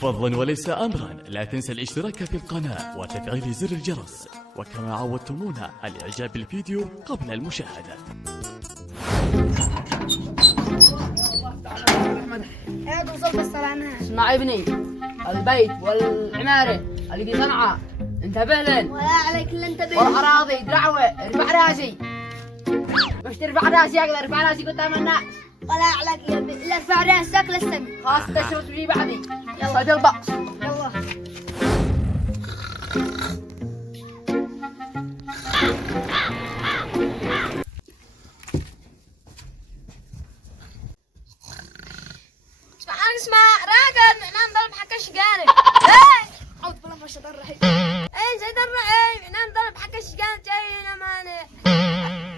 فضلا وليس أمرا، لا تنسى الاشتراك في القناة وتفعيل زر الجرس، وكما عودتمونا الإعجاب بالفيديو قبل المشاهدة. ايه وصلت الصلاة عنها. اسمع ابني، البيت والعمارة اللي في صنعاء انتبه لن ولا عليك الا انت بيه. والأراضي دعوة ارفع راسي. مش ترفع راسي اقدر ارفع راسي قدام الناس. ولا عليك يا ابني الا ارفع راسك للسمي. خلاص تشوف لي بعدي. يلا. صيد البقص. يلا. اسمع راقد نام ضرب حق الشقاري. أعوذ بالله من الشيطان الرجيم. ايه زيد الرعيم نام ضرب حق الشقاري جاي ماني.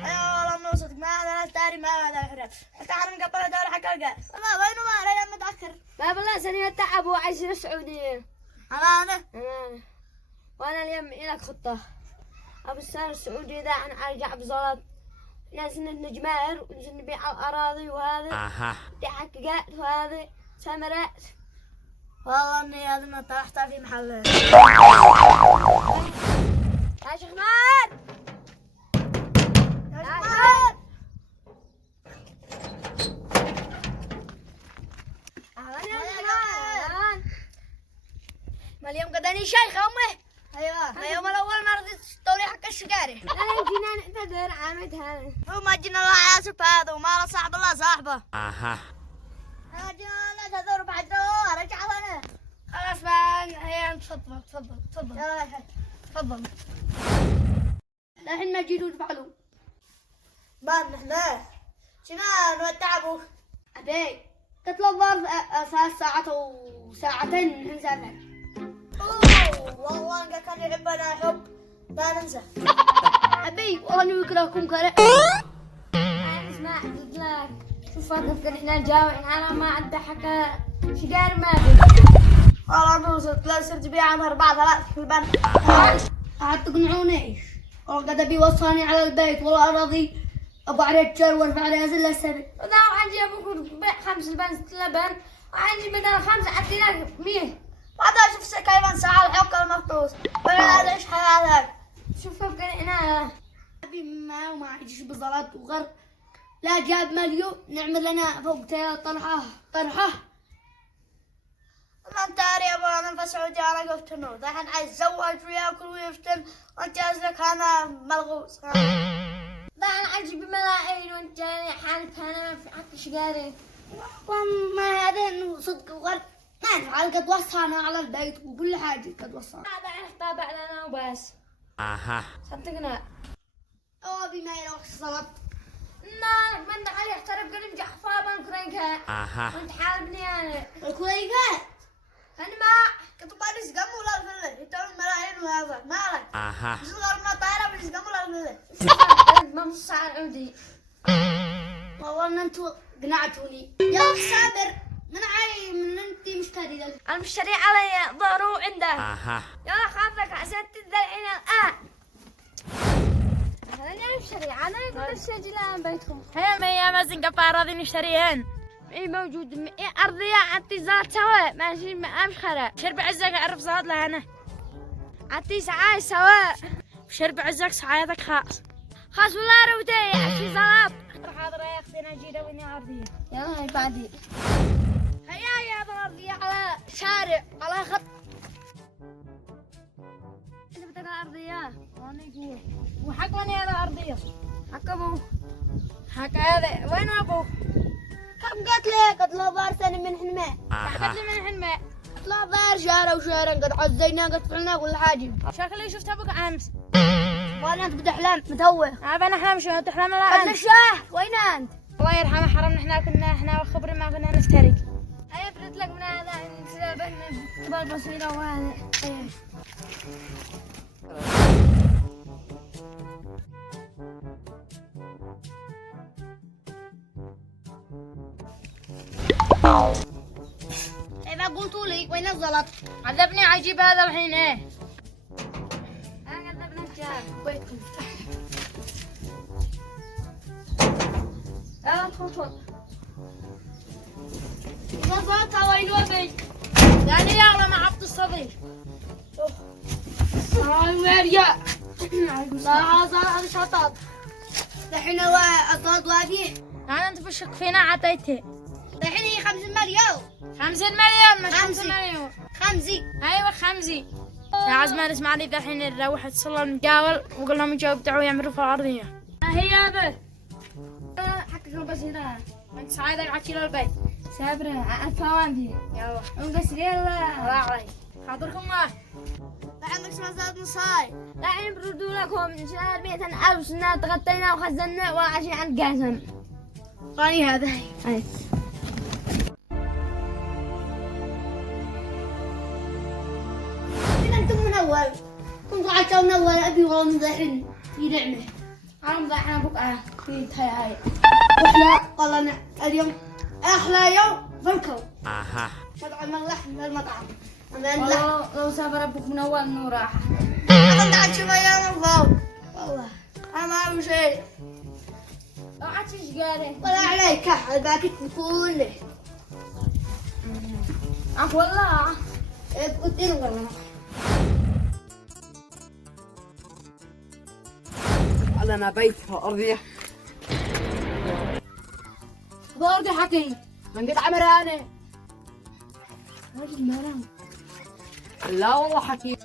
ايوه والله ما وصلت ما هذا لا تاري ما هذا الحرام. انت عارف نقطع دوري حق القال. والله وينه ما علي متاخر. ما بالله سنة التعب وعايش السعودية. انا وانا اليوم لك خطة. ابو السار السعودي ذا انا ارجع بزلط. لازم نجمار ولازم نبيع الاراضي وهذا. دي حقات وهذا ثمرات. والله اني هذا ما طرحت في محل. يا شيخ مار. يا شباب ما اليوم قداني شيخ امه. ايوه اليوم الاول ما رضيت تستولي حق الشقاري. لا جينا نعتذر عامد هذا. هو ما جينا الله عاسف هذا وما له صاحب الله صاحبه. جينا لا تذور بعد رجع انا. خلاص بقى هي تفضل تفضل تفضل يلا يا تفضل. الحين ما جيتوا تفعلوا. بان احنا شنا نتعبوا. أبي تطلع الظرف 3 ساعات وساعتين نسافر. والله انك كان يحبنا حب لا ننسى. أبي والله اني بكرهكم كره. اسمع قلت لك شوف تفكر احنا نجاوب انا ما عندي حكا شجار ما في. والله ما وصلت لا صرت بيع عن 4 3 في البنك. عاد تقنعوني ايش؟ والله قد ابي وصاني على البيت والله اراضي ابو عليه تشر وارفع راسي الا السبع. وذا عندي ابو بيع 5 لبن 6 لبن وعندي بدل 5 عندي لك 100. بعد اشوف سكايبان ساعة الحق المخطوص. ولا هذا ايش حياتك؟ شوف تفكر احنا ابي ما وما عنديش بزلط وغر. لا جاب مليون نعمل لنا فوق طرحه. والله انت عارف يا ابو انا في السعودية انا قلت انه دحين عايز يتزوج وياكل ويفتن وانت ازلك انا ملغوص. لا انا عجيب بملايين وانت جاي حالك انا في حق شقاري. ما هذا انه صدق وغر. ما نفعل قد وصانا على البيت وكل حاجة قد وصانا. هذا عرف طابع لنا وبس. صدقنا. ابي ما يروح الصلاة. لا من علي احترب قلم جحفا بنكرينكا. وانت حاربني انا. الكويكات انا ما كنت باريس قم ولا الفله يتعون ملايين وهذا مالك. صغر من الطائرة باريس قم ولا الفله. ما نص ساعة عندي. والله ان انتوا قنعتوني. يا صابر من عاي من انت مشتري ذا. المشتري علي ظهره عنده. يلا خافك عشان تذلعين الان. خليني امشي انا يقول الشجي الان بيتكم. هي ما هي مازن قطع أراضي نشتريهن. اي موجود ارضيه عطي زلط سوا ماشي مش خرا. شرب عزك أعرف زاد لها أنا. عطي ساعات سوا. شرب عزك سعادك خاص. خاص ولا روتي عشي زلط. حاضر يا أختي نجيدة وإني أرضية. يلا هاي بعدي. هيا يا ارضيه على شارع على خط. انت بدك الارضيه؟ وأنا يقول وحق من هذا أرضية. حق ابو. حق هذا وين أبوه؟ كم قتله؟ قتله ضار ثاني من حنمه. قتل من حنمة. قتله ضار شهر وشهرين قد عزينا قد فعلنا كل حاجه. شكلي شفت أبوك أمس. وانا انت بتحلم متوه. أبى نحلم شو تحلم لا قتل أنت. الشهر وين انت؟ الله يرحمه حرمنا احنا وخبر ما كنا نفترق. هيا فرد لك من هذا نسلبن تبال بصيره وهذا. ما قلتوا لي وين الزلط؟ عذبني عجيب هذا الحين ايه. انا عذبنا الجار بيتكم. يلا ادخل. نظرتها وين وبي؟ يعني يا ماريا صار شطط الحين هو الصوت واقف. أنا أنت بشك فينا عطيته. الحين هي 5 مليون. 5 مليون مش 5 خمسة. مليون. 5 أيوة 5. يا عزمة نسمع لي الحين نروح اتصل المقاول وقول لهم يجوا يبدعوا يعملوا في الأرضية. هي أبد. حقك بس هنا. أنت سعيدك عشيل البيت. سابرة أتفاوندي. يلا. ونقص يلا. الله عليك. خاطركم معك. عندك سمسات نصاي. الحين بردوا لكم شهر 100,000 سنة تغطينا وخزنا وعشان عند قاسم. راني هذا. أي. أنتم من أول. كنت عايشة من أول أبي وهم ذحين في نعمة. أنا مضحنا بقعة في هاي. وإحنا قلنا اليوم أحلى يوم في الكون. مطعم اللحم المطعم. والله لو سافر أبوك من أول إنه راح. أنا قاعد شوف أيام الفوق. والله أنا ما أعمل شيء. لو عاد إيش قاله؟ ولا عليك الباكت كله. والله. قلت له والله. لنا بيت أرضية. بوردي حكي. من قد عمراني. راجل مرام. لا والله حكي.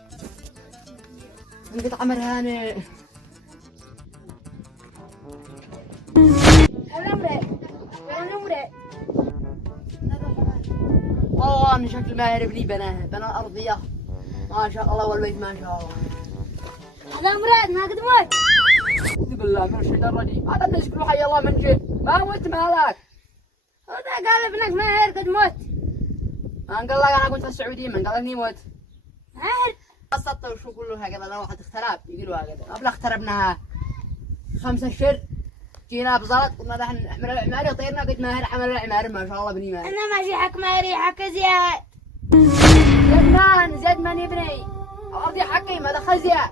من قد عمراني. والله أنا شكل ما يعرف لي بنا أرضية. ما شاء الله والبيت ما شاء الله. هذا مراد ما قد موت. أعوذ بالله من الشيطان الرجيم. هذا الناس يقولوا حي الله من جه. ما موت مالك. هذا قال ابنك ماهر قد موت. من قال لك أنا كنت في السعودية من قال لك إني موت. ماهر. قصدت وشو كله هكذا لو واحد اخترب يقولوا هكذا. قبل اختربناها 5 أشهر. جينا بزلط قلنا نحن نعمل العمارة طيرنا قد ماهر عمل العمارة ما شاء الله بني ماهر. أنا ماشي حك ماهر حك زياد. زيد من يبني. أرضي حقي ما دخل زياد.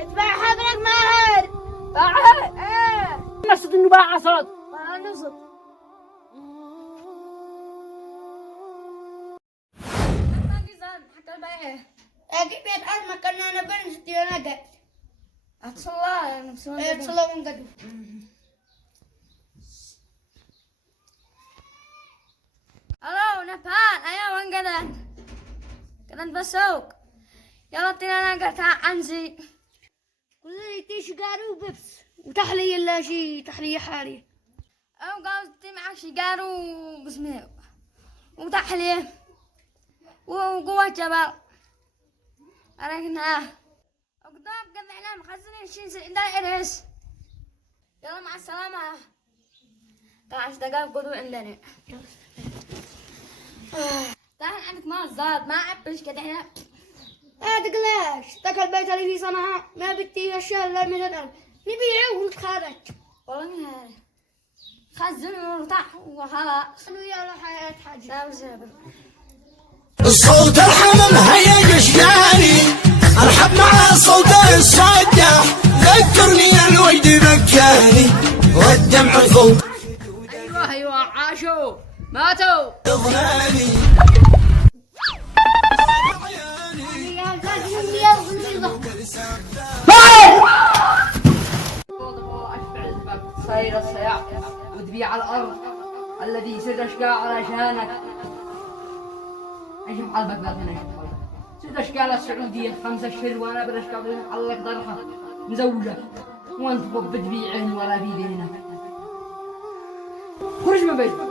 اتبع ابنك ماهر. باعها. ايه. نقصد إنه باع صوت. ما نصب. حتى البيع. أجيب بيت أرمى كنا أنا بنزل أنا قاعد. أتصلى أنا بسوي. اتصلوا من قبل. ألو نبهان أيوة وين قدن؟ قدن بسوق. يلا تينا أنا قطع عنزي. قل لي تيش قارو بيبس وتحلية لا شيء تحلية حالية. أو قصدي معك شجارو بسمه وتحليه وقوة جبل. أركنا قدام قطعنا مخزنين شيء عندنا إرس. يلا مع السلامة. 12 دقائق قدوا عندنا. تعال عندك ما زاد ما عبش كده هنا. تقلاش ذاك البيت اللي فيه صنعاء ما بدي أشياء إلا 100,000 نبيعه ونتخارج. والله هذا خزن وارتاح وخلاص. أنا ويا حياة حاجة. سابر سابر. صوت الحمام هيا قشقاني ارحب مع صوت الصدع ذكرني الوجد مكاني والدمع فوق أيوة عاشوا ماتوا. اضناني صاير الصياح وتبيع الأرض الذي سر أشقاء علشانك. أجيب قلبك ذات هنا ست أشكال السعودية 5 أشهر وأنا بالأشكال على لك طرحة مزوجة وأنت بتبيعهن ولا في دينك. خرج من بيتك.